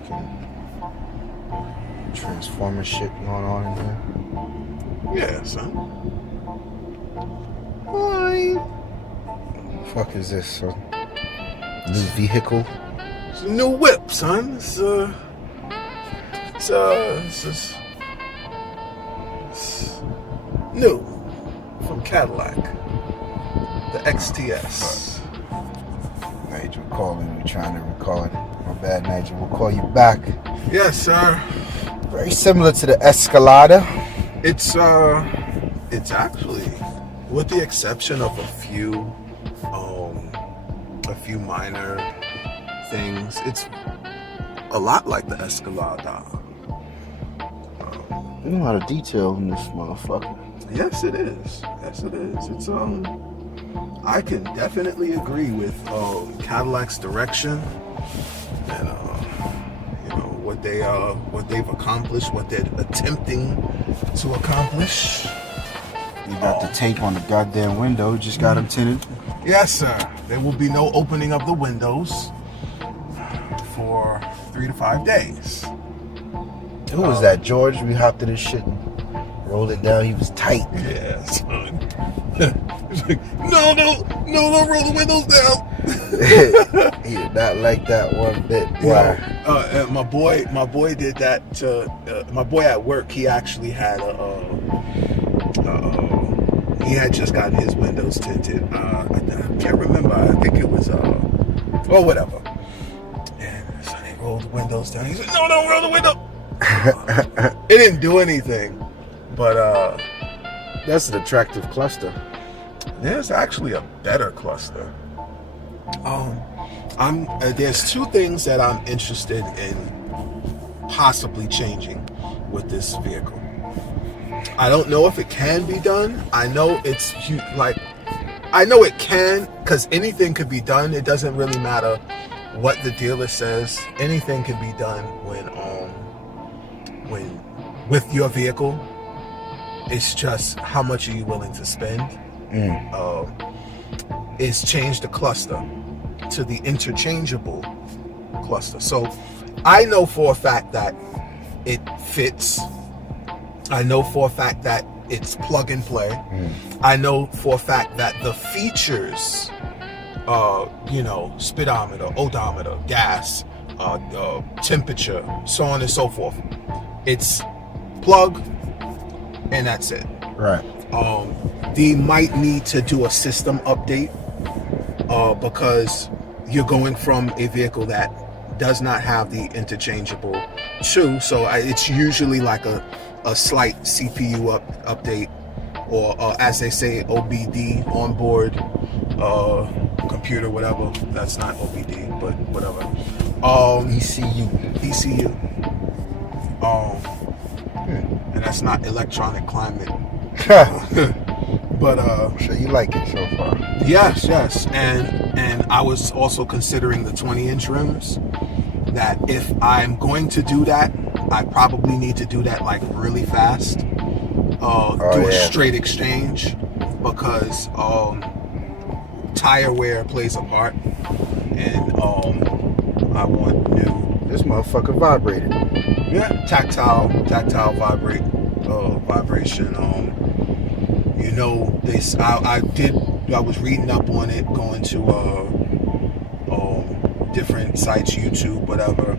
fucking Transformer shit going on in here. Yeah, son. Fine. Fuck is this, son? New vehicle? It's a new whip, son. It's new from Cadillac. The XTS. Nigel calling me, trying to record. My bad, Nigel. We'll call you back. Yes, sir. Very similar to the Escalada. It's actually, with the exception of a few minor things, it's a lot like the Escalada. There's a lot of detail in this motherfucker. Yes, it is. Yes, it is. It's I can definitely agree with Cadillac's direction and what they've accomplished, what they're attempting to accomplish. You got the tape on the goddamn window. Just got them tinted. Yes, sir. There will be no opening of the windows for 3 to 5 days. Who was that, George? We hopped in this shit and rolled it down. He was tight. Yeah, son. He's like, no, don't roll the windows down. He did not like that one bit. Why? My boy did that to my boy at work. He actually had he had just gotten his windows tinted. I can't remember. I think it was whatever. And so they rolled the windows down. He's like, no, don't roll the window. It didn't do anything, but That's an attractive cluster. there's actually a better cluster. There's two things that I'm interested in possibly changing with this vehicle. I don't know if it can be done. I know it can, because anything could be done. It doesn't really matter what the dealer says. Anything can be done when with your vehicle. It's just how much are you willing to spend. Is change the cluster to the interchangeable cluster. So I know for a fact that it fits. I know for a fact that it's plug and play. I know for a fact that the features, speedometer, odometer, gas, temperature, so on and so forth, it's plug and that's it. Right. They might need to do a system update because you're going from a vehicle that does not have the interchangeable to, so it's usually like a slight CPU update, or as they say, OBD, onboard computer, whatever. That's not OBD, but whatever. ECU. And that's not electronic climate. But I'm sure you like it so far. yes, and I was also considering the 20-inch rims. That if I'm going to do that, I probably need to do that like really fast. A straight exchange, because tire wear plays a part, and I want new. This motherfucker vibrated. Yeah, tactile vibration. I was reading up on it, going to different sites, YouTube, whatever,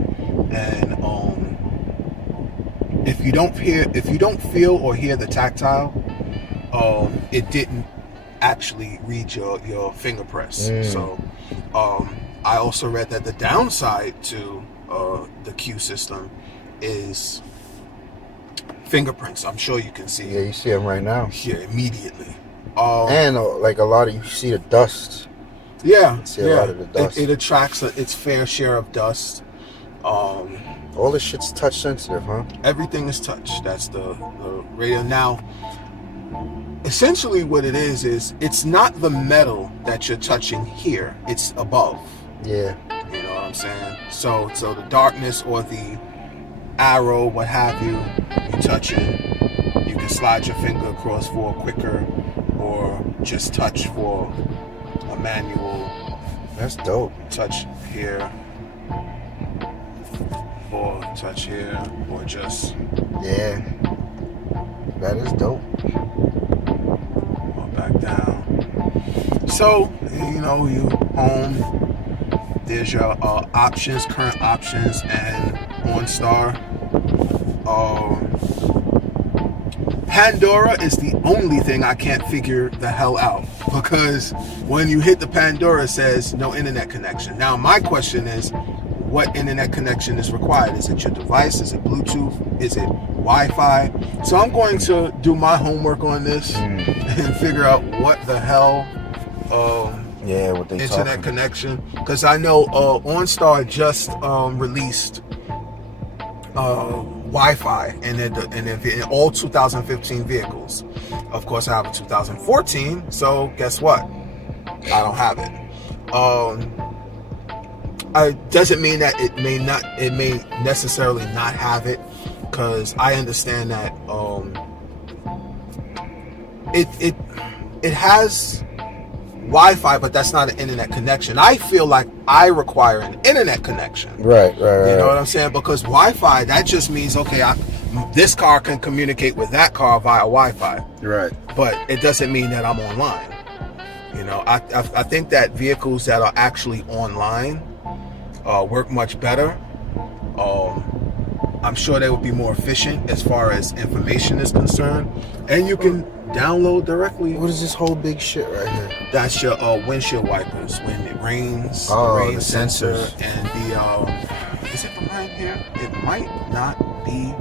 and if you don't feel or hear the tactile, it didn't actually read your finger press. So I also read that the downside to the Q system is fingerprints. I'm sure you can see. Yeah, you see them right now. Yeah, immediately. And like a lot of you see the dust. Yeah, You see a lot of the dust. It attracts its fair share of dust. All this shit's touch sensitive, huh? Everything is touch. That's the radio. Now, essentially what it is it's not the metal that you're touching here. It's above. Yeah. You know what I'm saying? So the darkness or the arrow, what have you, you touch it. You can slide your finger across for a quicker, or just touch for a manual. That's dope. Touch here. or touch here, or just Yeah. That is dope. or back down. So, you know, you home. There's your options, current options, and OnStar. Pandora is the only thing I can't figure the hell out, because when you hit the Pandora, it says no internet connection. Now, my question is, what internet connection is required? Is it your device? Is it Bluetooth? Is it Wi-Fi? So I'm going to do my homework on this and figure out what the hell what they internet connection, because I know OnStar just released Wi-Fi in all 2015 vehicles. Of course, I have a 2014, so guess what? I don't have it. Doesn't mean that it may necessarily not have it, because I understand that it has Wi-Fi, but that's not an internet connection. I feel like I require an internet connection. Right. You know what I'm saying? Because Wi-Fi, that just means, okay, this car can communicate with that car via Wi-Fi. Right. But it doesn't mean that I'm online. You know, I think that vehicles that are actually online work much better. I'm sure they would be more efficient as far as information is concerned. And you can download directly. What is this whole big shit right here? That's your windshield wipers when it rains. Oh, the rain the sensor sensors. and the is it behind here? It might not be.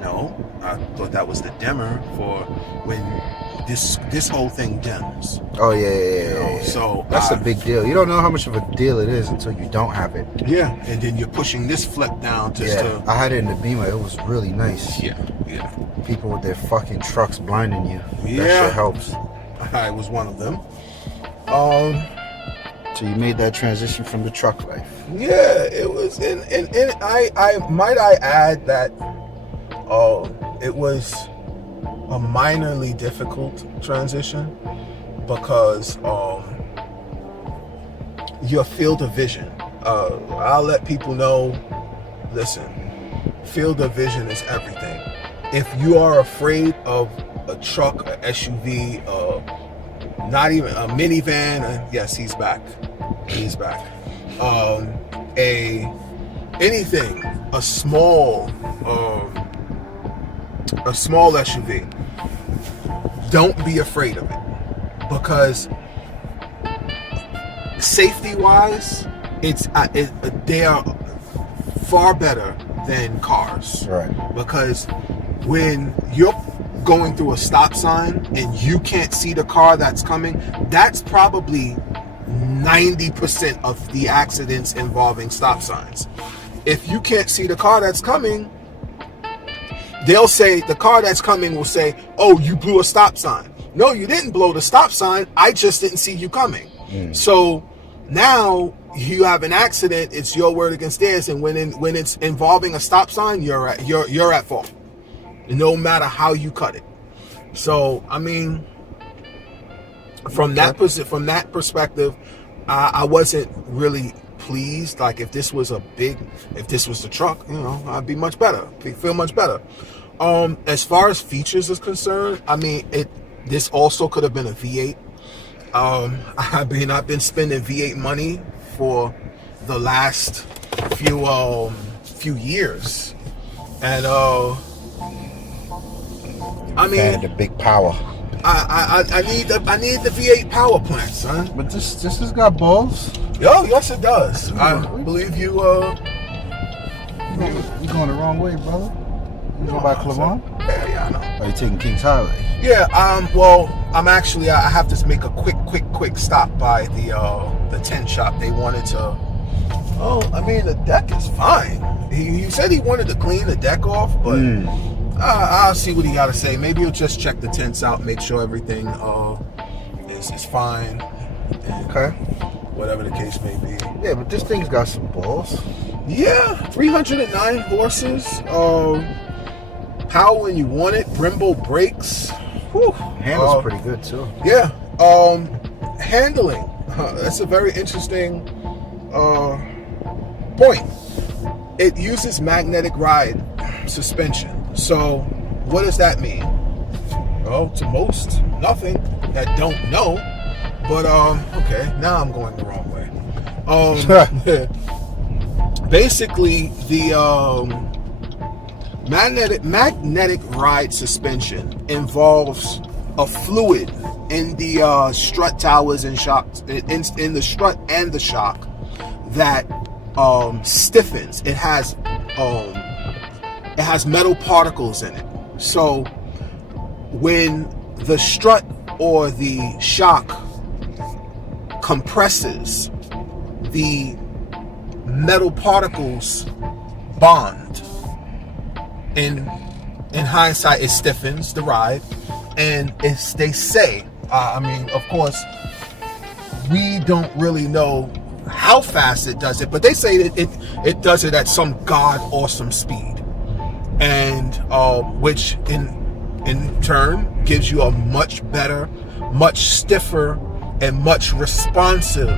No, I thought that was the dimmer for when this whole thing dims. Oh yeah. So that's a big deal. You don't know how much of a deal it is until you don't have it. Yeah, and then you're pushing this flip down just to. I had it in the Beamer. It was really nice. Yeah. People with their fucking trucks blinding you. Yeah. That shit helps. I was one of them. So you made that transition from the truck life. Yeah, it was, and I might add that it was a minorly difficult transition, because your field of vision. I'll let people know. Listen, field of vision is everything. If you are afraid of a truck, a SUV, not even a minivan, yes, he's back. He's back. Anything, a small SUV. Don't be afraid of it, because safety-wise, they are far better than cars. Right. Because when you're going through a stop sign and you can't see the car that's coming, that's probably 90% of the accidents involving stop signs. If you can't see the car that's coming, they'll say, the car that's coming will say, oh, you blew a stop sign. No, you didn't blow the stop sign. I just didn't see you coming. So now you have an accident. It's your word against theirs. And when it's involving a stop sign, you're at fault, no matter how you cut it. So I mean, from that perspective, I wasn't really pleased. Like, if this was the truck, you know, I'd be much better. Feel much better. As far as features is concerned, I mean, this also could have been a V8. I've been spending V8 money for the last few years, and I mean, the big power. I need the V8 power plant, son. But this has got balls. Yo, yes it does. I believe you. You're going the wrong way, brother. You going by Clavon? Yeah, I know. Are you taking King's Highway? Yeah. Well, I'm actually. I have to make a quick stop by the tent shop. They wanted to. Oh, I mean, the deck is fine. He said he wanted to clean the deck off, but I'll see what he got to say. Maybe he'll just check the tents out, make sure everything is fine. Okay. Whatever the case may be. Yeah, but this thing's got some balls. Yeah, 309 horses. Power when you want it. Brembo brakes. Whew. Handles pretty good too. Yeah. Handling. That's a very interesting point. it uses magnetic ride suspension. So what does that mean? Well, to most, nothing that don't know. But okay, now I'm going the wrong way. Basically, the magnetic ride suspension involves a fluid in the strut towers and shocks, in the strut and the shock, that stiffens. It has metal particles in it. So when the strut or the shock compresses, the metal particles bond. In hindsight, it stiffens the ride, and they say, I mean, of course, we don't really know how fast it does it, but they say that it does it at some god awesome speed, and which in turn gives you a much better, much stiffer, and much responsive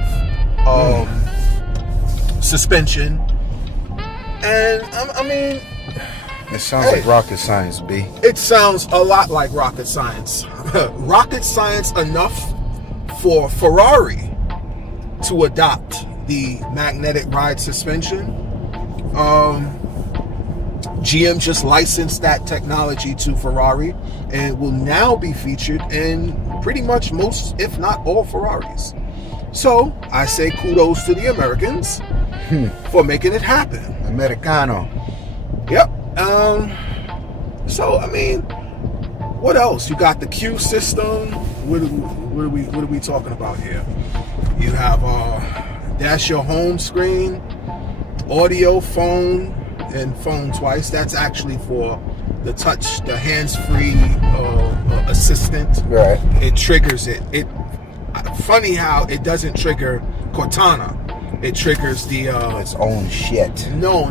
suspension. And I mean, it sounds like rocket science, B. It sounds a lot like rocket science. Rocket science enough for Ferrari to adopt the magnetic ride suspension. GM just licensed that technology to Ferrari, and it will now be featured in pretty much most, if not all, Ferraris. So I say kudos to the Americans for making it happen. Americano. Yep. So I mean, what else? You got the Q system. What are we talking about here? You have that's your home screen, audio, phone, and phone twice. That's actually for the touch, the hands-free assistant. Right. It triggers it. Funny how it doesn't trigger Cortana. It triggers the its own shit. No.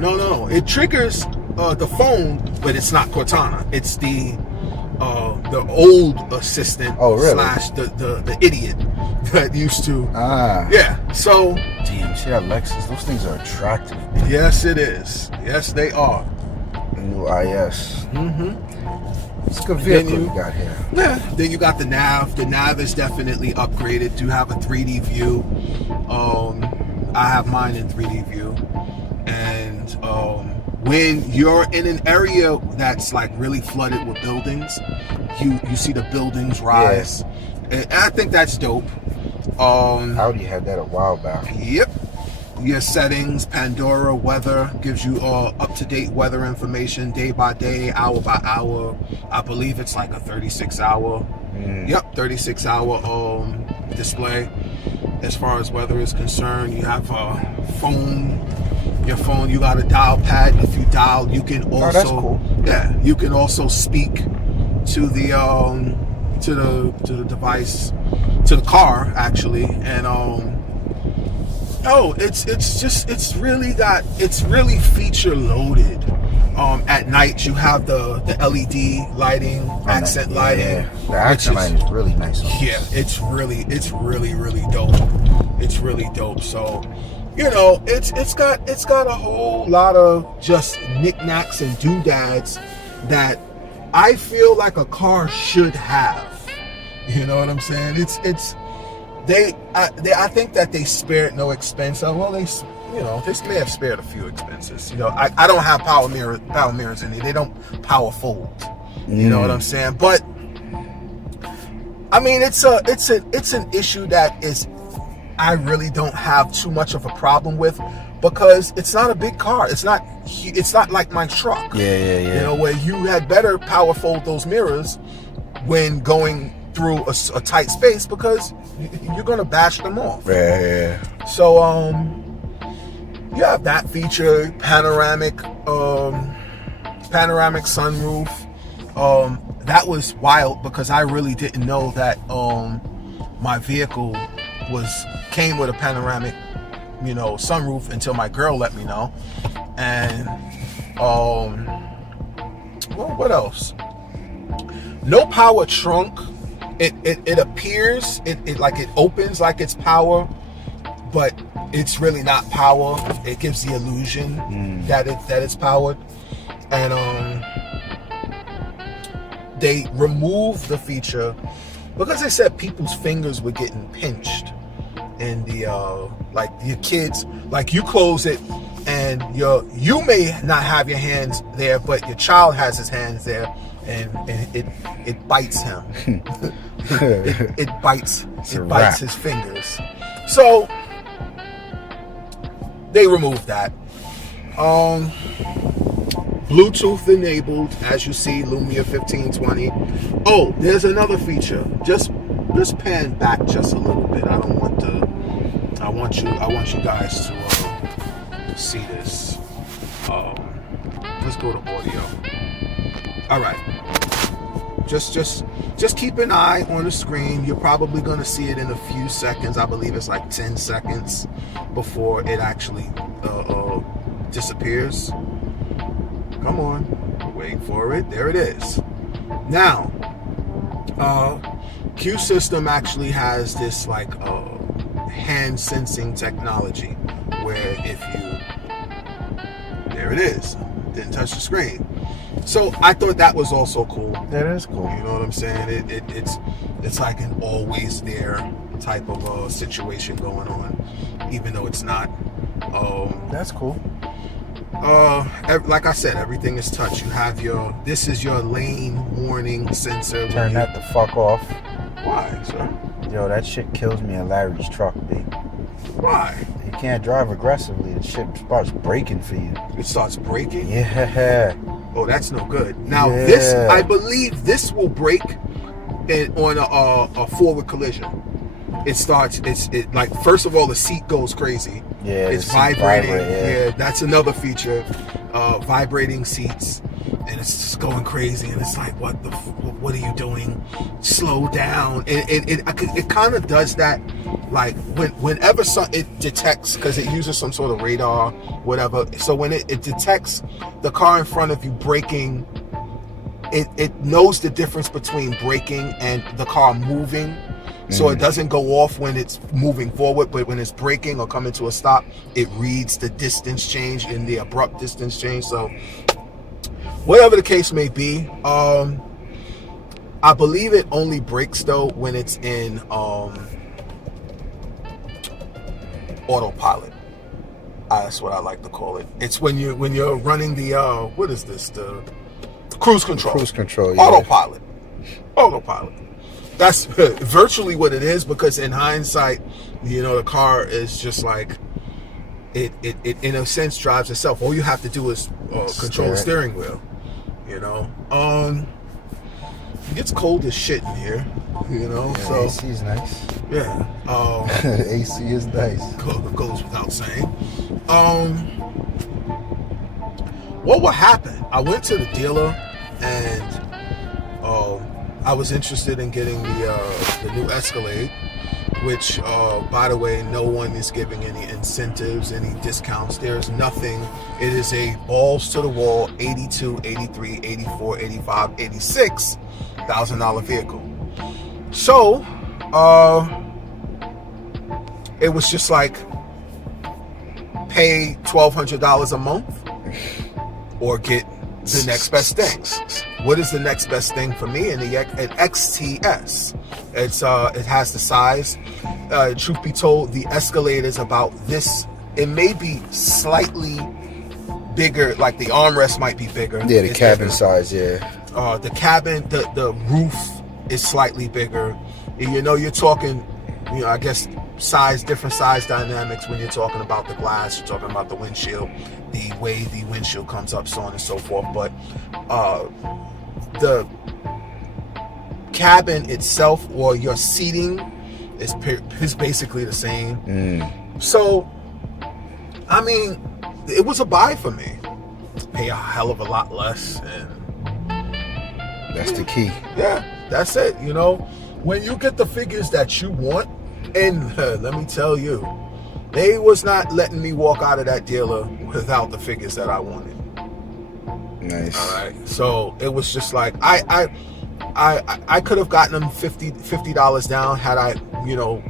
It triggers the phone, but it's not Cortana. It's the old assistant. Oh, really? Slash the idiot that used to. Yeah. So. Damn, see that Lexus? Those things are attractive. Yes, it is. Yes, they are. The new IS. Mm-hmm. It's a good vehicle you got here. Yeah. Then you got the nav. The nav is definitely upgraded to have a 3D view. I have mine in 3D view, and when you're in an area that's like really flooded with buildings, you see the buildings rise, and I think that's dope. Audi had that a while back. Yep. Your settings, Pandora, weather, gives you up-to-date weather information day by day, hour by hour. I believe it's like a 36-hour. Yep, 36-hour display. As far as weather is concerned, you have a phone. Your phone, you got a dial pad. If you dial, you can also. Oh, that's cool. Yeah, you can also speak to the device, to the car actually, and it's really feature loaded. At night you have the LED lighting, accent lighting. The accent lighting is really nice. Yeah, it's really dope. It's really dope. So, you know, it's got a whole lot of just knickknacks and doodads that I feel like a car should have. You know what I'm saying? I think that they spared no expense. Well, they may have spared a few expenses. You know, I don't have power mirrors in it. They don't power fold. You know what I'm saying? But I mean, it's an issue that I really don't have too much of a problem with, because it's not a big car. It's not like my truck. Yeah. You know, where you had better power fold those mirrors when going through a tight space, because you're gonna bash them off. Yeah. So you have that feature, panoramic sunroof. That was wild, because I really didn't know that my vehicle came with a panoramic, sunroof, until my girl let me know. And what else? No power trunk. It appears it opens like it's power, but it's really not power. It gives the illusion that it's powered. And they removed the feature because they said people's fingers were getting pinched. And the like your kids, like you close it and you may not have your hands there, but your child has his hands there, and it bites him. it bites his fingers. So they removed that. Bluetooth enabled, as you see, Lumia 1520. Oh, there's another feature. Just pan back just a little bit. I want you guys to see this. Let's go to audio. All right. Just keep an eye on the screen. You're probably going to see it in a few seconds. I believe it's like 10 seconds before it actually disappears. Come on, wait for it. There it is. Now, Q System actually has this like hand sensing technology where if you, there it is, didn't touch the screen. So I thought that was also cool. That is cool. You know what I'm saying? It's like an always there type of situation going on, even though it's not. That's cool. Like I said, everything is touch. You have this is your lane warning sensor. Turn that the fuck off. Why, sir? Yo, that shit kills me in Larry's truck, B. Why? You can't drive aggressively. The shit starts breaking for you. It starts breaking? Yeah. Oh, that's no good. Now, this, I believe this will break on a forward collision. It starts, like, first of all, the seat goes crazy. Yeah, it's vibrating. Yeah, that's another feature. Vibrating seats, and it's just going crazy. And it's like, what are you doing? Slow down. And it kind of does that, like whenever it detects, because it uses some sort of radar, whatever. So when it detects the car in front of you braking, it knows the difference between braking and the car moving. So it doesn't go off when it's moving forward, but when it's braking or coming to a stop, it reads the distance change and the abrupt distance change. So whatever the case may be, I believe it only brakes though when it's in autopilot. That's what I like to call it. It's when you're running the what is this? The cruise control. Cruise control. Yeah. Autopilot. That's virtually what it is, because in hindsight, the car is just like it in a sense drives itself. All you have to do is control the steering wheel. It gets cold as shit in here. Yeah, so AC is nice. Yeah. AC is nice. Goes without saying. What happened? I went to the dealer and I was interested in getting the new Escalade, which, by the way, no one is giving any incentives, any discounts. There's nothing. It is a balls to the wall, 82, 83, 84, 85, 86 $1,000 vehicle. So, it was just like, pay $1,200 a month or get the next best thing. What is the next best thing for me? An XTS. It has the size. Truth be told, the Escalade is about this. It may be slightly bigger, like the armrest might be bigger. Yeah, the cabin size, yeah. The cabin, the roof is slightly bigger. You're talking, I guess, different size dynamics when you're talking about the glass, you're talking about the windshield, the way the windshield comes up, so on and so forth. But the cabin itself, or your seating, is basically the same. So, I mean, it was a buy for me. Pay a hell of a lot less, and that's the key. Yeah, that's it. When you get the figures that you want, and let me tell you, they was not letting me walk out of that dealer without the figures that I wanted. Nice. All right. So it was just like I could have gotten them $50 down had I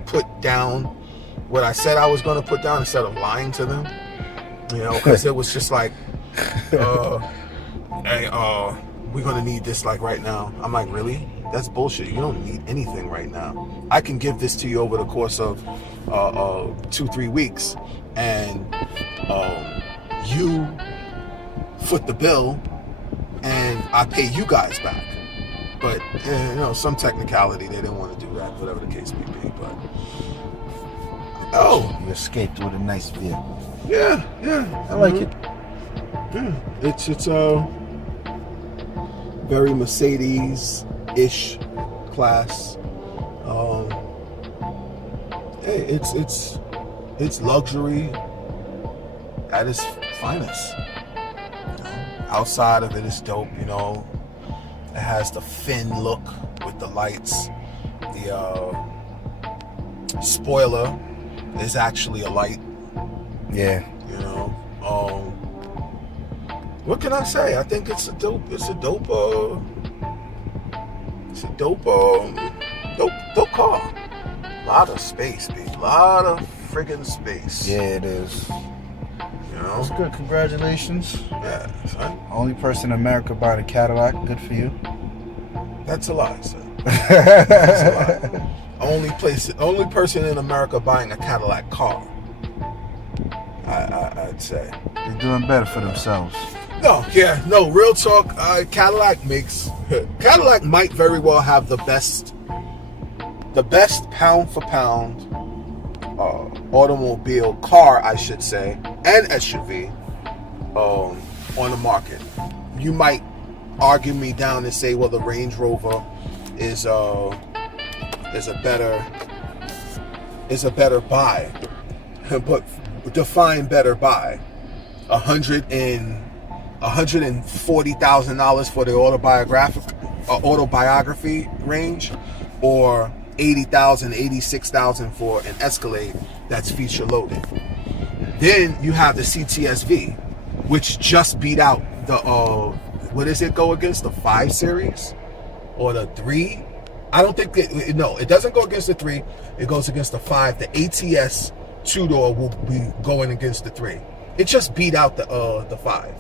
put down what I said I was going to put down instead of lying to them. You know, because it was just like, hey, we're going to need this like right now. I'm like, really? That's bullshit. You don't need anything right now. I can give this to you over the course of 2-3 weeks, and you foot the bill, and I pay you guys back. But you know, some technicality, they didn't want to do that, whatever the case may be. But you escaped with a nice vehicle. yeah, I like it. Yeah, it's very Mercedes-ish class. Hey, it's luxury at its finest. Outside of it is dope, you know. It has the fin look with the lights. The spoiler is actually a light. Yeah. You know. What can I say? I think it's a dope car. A lot of space, baby. A lot of friggin' space. Yeah, it is. You know? That's good. Congratulations. Yeah, son. Only person in America buying a Cadillac. Good for you. That's a lie, son. That's a lie. Only person in America buying a Cadillac car. I'd say. They're doing better for themselves. No, real talk. Cadillac might very well have the best pound for pound automobile car, I should say, and SUV on the market. You might argue me down and say, well, the Range Rover is a better buy, but define better buy. $140,000 for the autobiography range, or $80,000, $86,000 for an Escalade that's feature loaded. Then you have the CTS-V, which just beat out the what does it go against, the 5 Series or the 3? I don't think it doesn't go against the 3. It goes against the 5. The ATS 2-door will be going against the 3. It just beat out the 5.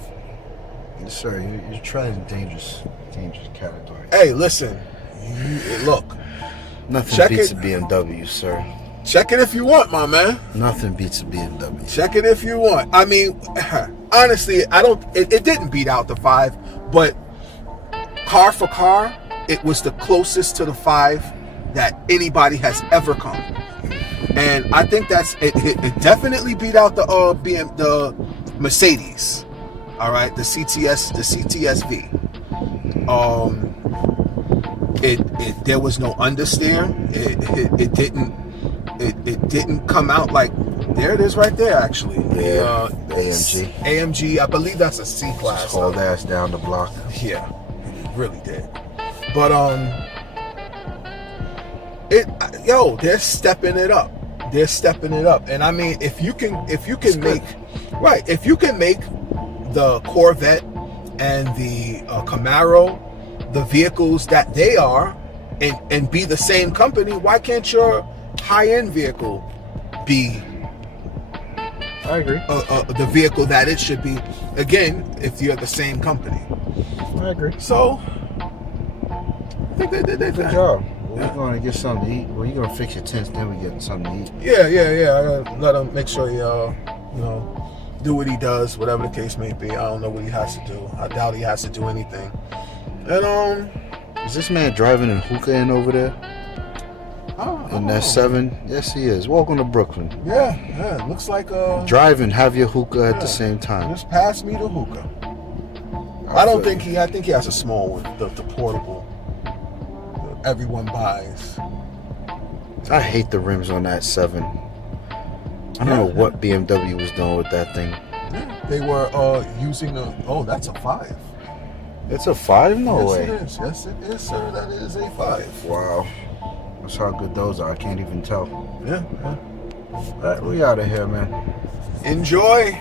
Yes, sir. You're trying dangerous category. Hey, listen. Look. Nothing beats a BMW, sir. Check it if you want, my man. Nothing beats a BMW. Check it if you want. I mean, honestly, it didn't beat out the 5, but car for car, it was the closest to the 5 that anybody has ever come. And I think it definitely beat out the Mercedes. All right, the CTS-V. There was no understeer. It didn't come out like, there it is right there, actually. Yeah, AMG. AMG, I believe that's a C class. Just hauled ass down the block. Yeah, it really did. But they're stepping it up. They're stepping it up. And I mean, if you can make the Corvette and the Camaro the vehicles that they are, and be the same company, why can't your high-end vehicle be I agree. The vehicle that it should be, again, if you're the same company? I agree. So I think they did their Good thing. job. We're going to get something to eat. Well, you're going to fix your tents, then we get something to eat. Yeah. I gotta let him make sure he, do what he does, whatever the case may be. I don't know what he has to do. I doubt he has to do anything. And is this man driving in hookah in over there? In that 7? Yes, he is. Welcome to Brooklyn. Yeah. Looks like drive and have your hookah at the same time. Just pass me the hookah. I think he has a small one, the portable. Everyone buys. I hate the rims on that 7. I don't know what BMW was doing with that thing. Yeah, they were using that's a 5. It's a 5? No way. Yes, it is, sir. That is a 5. Wow. That's how good those are. I can't even tell. Yeah. All right, we out of here, man. Enjoy.